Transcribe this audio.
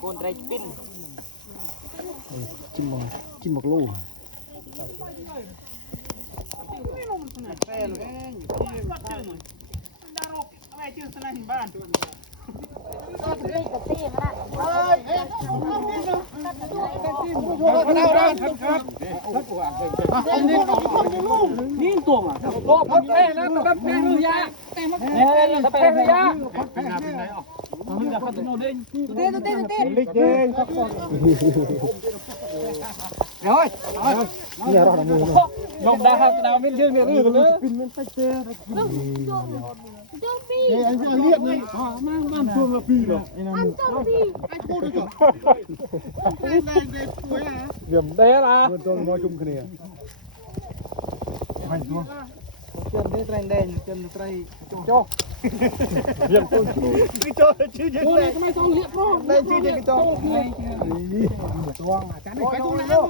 คนไรปิ้น จิ้มหมกลูก แป้เลยดารกอะไรชื่อสนามบ้านนี่ตัวอ่ะตัวพัดแป้นะพัดแป้หรือยาเนี่ยพัดแป้หรือยามึงจะพัดโน่เด้งเต้ลิกเด้งสักคนเฮ้ยนี่เราทำมือนกดาครับดาวไม่เชื่อเนี่ยรื้อเลยปินมันไปเจอเฮ้ยไอ้เรียกนี่มันช่วงละปีเหรอไอ้นั่นไอ้พูดด้วยกันได้ป่วยอ่ะเยี่ยมได้ละเมื่อตอนมาจุ่มกันเนี่ยไม่ตัวเชื่อมได้แรงแดงเชื่อมได้โจ๊กเยี่ยมต้นพี่โจ๊กชื่อเจ๊แดงทำไมต้องเรียกร้องได้ชื่อเจ๊พี่โจ๊กนี่ตัวอ่ะจานไหนไปดูเลย